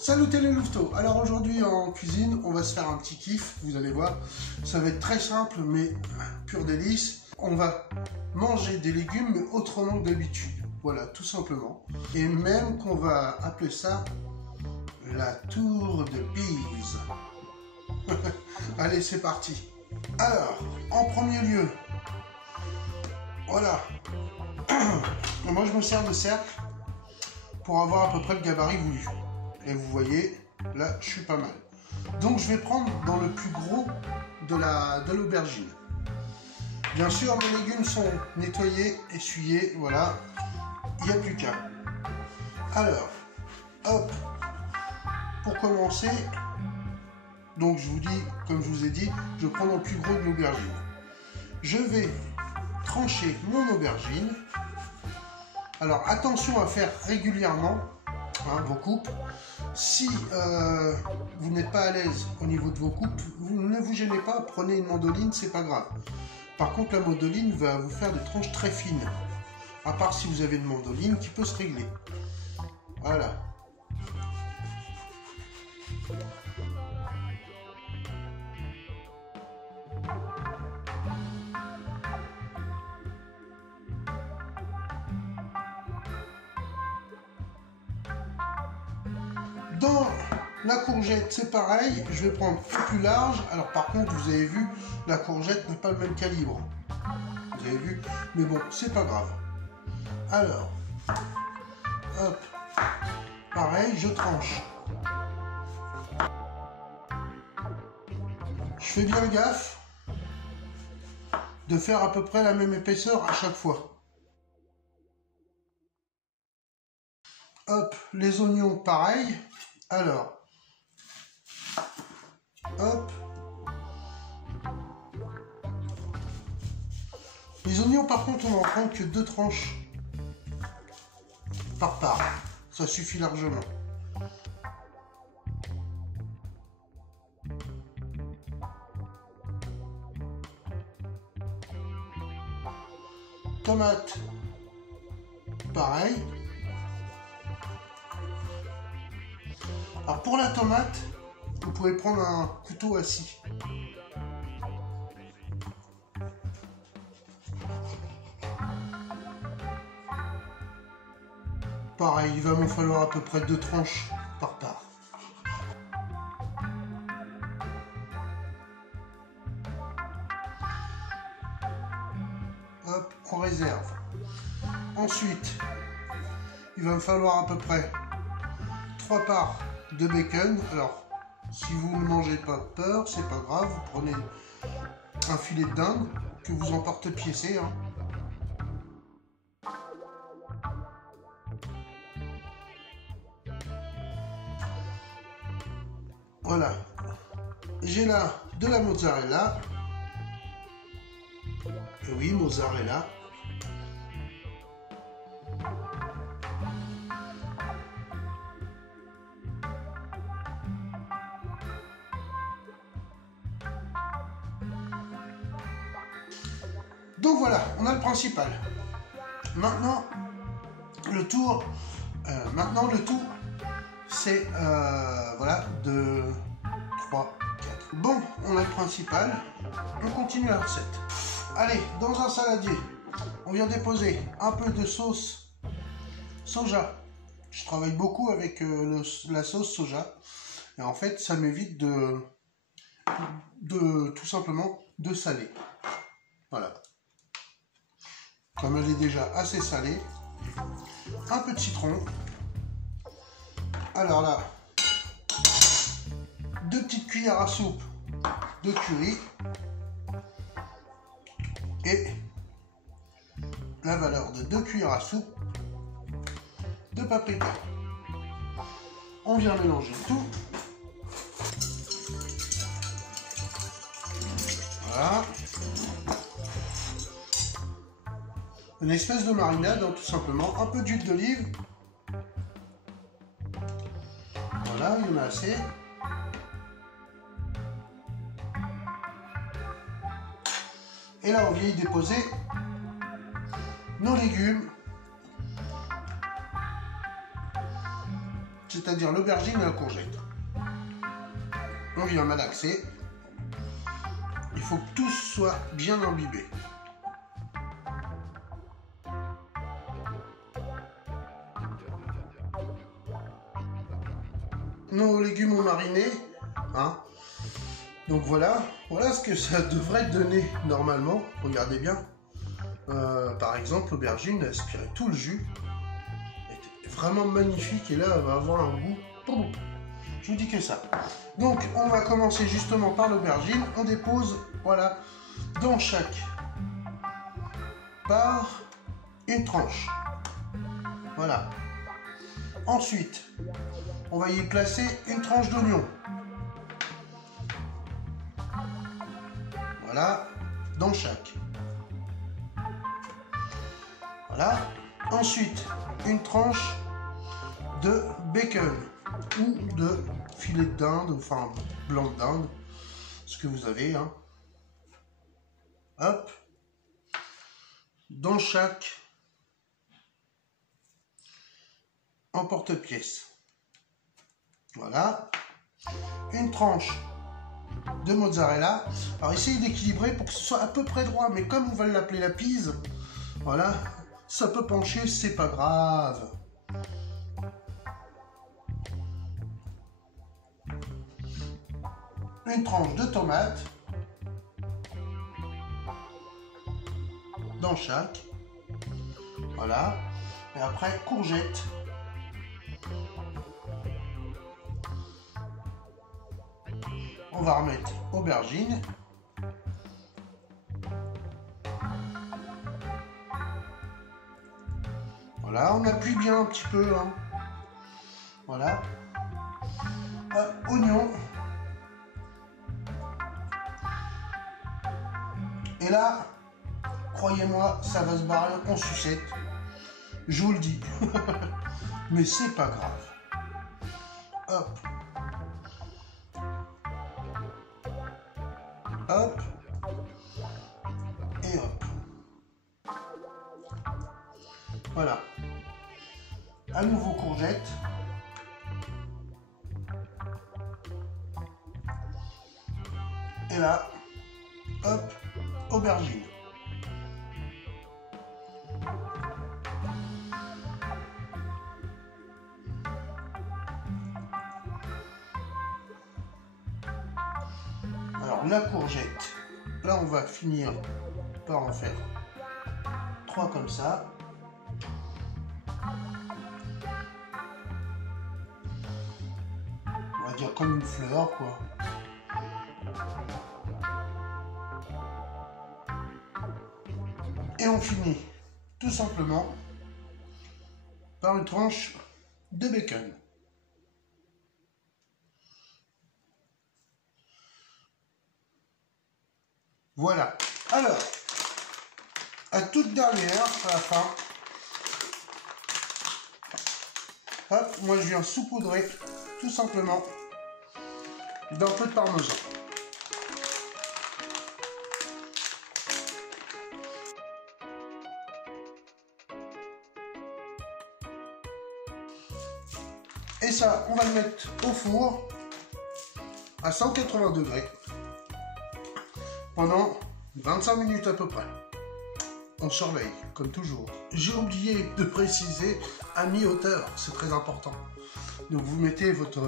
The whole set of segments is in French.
Salut les louveteaux. Alors aujourd'hui en cuisine, on va se faire un petit kiff, vous allez voir. Ça va être très simple, mais pur délice. On va manger des légumes, mais autrement que d'habitude. Voilà, tout simplement. Et même qu'on va appeler ça la tour de Pise. Allez, c'est parti. Alors, en premier lieu, voilà. Moi, je me sers de cercle pour avoir à peu près le gabarit voulu. Et vous voyez, là, je suis pas mal. Donc, je vais prendre dans le plus gros de l'aubergine. Bien sûr, mes légumes sont nettoyés, essuyés, voilà. Il n'y a plus qu'à. Alors, hop, pour commencer, donc je vous dis, comme je vous ai dit, je prends dans le plus gros de l'aubergine. Je vais trancher mon aubergine. Alors, attention à faire régulièrement vos coupes. Si vous n'êtes pas à l'aise au niveau de vos coupes, ne vous gênez pas, prenez une mandoline, c'est pas grave. Par contre, la mandoline va vous faire des tranches très fines. À part si vous avez une mandoline qui peut se régler. Voilà. Dans la courgette, c'est pareil. Je vais prendre plus large. Alors par contre, vous avez vu, la courgette n'a pas le même calibre. Vous avez vu? Mais bon, c'est pas grave. Alors, hop, pareil, je tranche. Je fais bien gaffe de faire à peu près la même épaisseur à chaque fois. Hop, les oignons, pareil. Alors, hop. Les oignons, par contre, on va en prendre que 2 tranches par part. Ça suffit largement. Tomate, pareil. Alors pour la tomate, vous pouvez prendre un couteau à scie. Pareil, il va m'en falloir à peu près 2 tranches par part. Hop, on réserve. Ensuite, il va me falloir à peu près 3 parts de bacon. Alors, si vous ne mangez pas peur, c'est pas grave, vous prenez un filet de dinde que vous emporte-piécez. Voilà. J'ai là de la mozzarella. Et oui, mozzarella. Donc voilà, on a le principal. Maintenant, le tout, c'est voilà, 2, 3, 4. Bon, on a le principal. On continue la recette. Allez, dans un saladier, on vient déposer un peu de sauce soja. Je travaille beaucoup avec la sauce soja. Et en fait, ça m'évite de tout simplement de saler. Voilà. Comme elle est déjà assez salée, un peu de citron. Alors là, 2 petites cuillères à soupe de curry et la valeur de 2 cuillères à soupe de paprika. On vient mélanger tout. Voilà. Une espèce de marinade, tout simplement. Un peu d'huile d'olive. Voilà, il y en a assez. Et là, on vient y déposer nos légumes c'est-à-dire l'aubergine et la courgette. On vient malaxer. Il faut que tout soit bien imbibé. Nos légumes ont mariné, hein. Donc voilà ce que ça devrait donner normalement. Regardez bien. Par exemple, l'aubergine a aspiré tout le jus. Elle était vraiment magnifique et là, elle va avoir un goût. Je vous dis que ça. Donc, on va commencer justement par l'aubergine. On dépose, voilà, dans chaque part, une tranche. Voilà. Ensuite, on va y placer une tranche d'oignon. Voilà, dans chaque. Voilà. Ensuite, une tranche de bacon ou de filet de dinde, enfin blanc de dinde, ce que vous avez, hein. Hop. Dans chaque emporte-pièce. Voilà. Une tranche de mozzarella. Alors essayez d'équilibrer pour que ce soit à peu près droit, mais comme on va l'appeler la Pise, voilà, ça peut pencher, c'est pas grave. Une tranche de tomate dans chaque. Voilà. Et après, courgette. On va remettre aubergine. Voilà, on appuie bien un petit peu, hein. Voilà. Oignon. Et là, croyez-moi, ça va se barrer en sucette. Je vous le dis. Mais c'est pas grave. Hop. Hop. Et hop. Voilà. À nouveau courgette. Et là, hop, aubergine. Alors la courgette, là on va finir par en faire 3 comme ça. On va dire comme une fleur, quoi. Et on finit tout simplement par une tranche de bacon. Voilà. Alors, à toute dernière, à la fin, hop, moi je viens saupoudrer tout simplement d'un peu de parmesan. Et ça, on va le mettre au four à 180 degrés pendant 25 minutes à peu près. On surveille, comme toujours. J'ai oublié de préciser à mi-hauteur, c'est très important. Donc vous mettez votre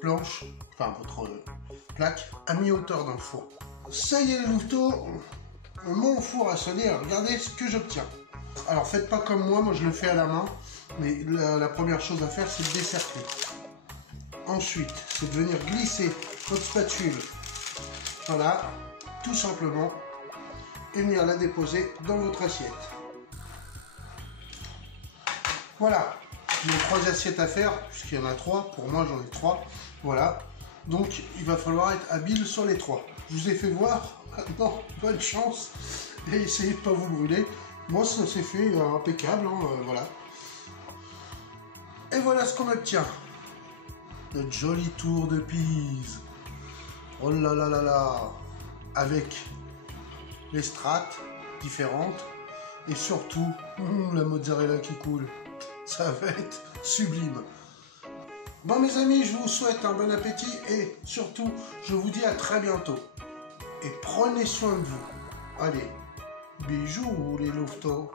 planche, enfin votre plaque, à mi-hauteur dans le four. Ça y est, les louveteaux, mon four a sonné, regardez ce que j'obtiens. Alors faites pas comme moi je le fais à la main, mais la première chose à faire c'est de décercler. Ensuite, c'est de venir glisser votre spatule, voilà, tout simplement, et venir la déposer dans votre assiette. Voilà, il y a 3 assiettes à faire, puisqu'il y en a 3, pour moi j'en ai 3, voilà. Donc il va falloir être habile sur les 3. Je vous ai fait voir, maintenant, bonne chance, et essayez de ne pas vous brûler. Moi ça s'est fait impeccable, hein, voilà. Et voilà ce qu'on obtient. Notre joli tour de Pise. Oh là là là là. Avec les strates différentes. Et surtout, la mozzarella qui coule. Ça va être sublime. Bon mes amis, je vous souhaite un bon appétit et surtout, je vous dis à très bientôt. Et prenez soin de vous. Allez, bisous les louveteaux.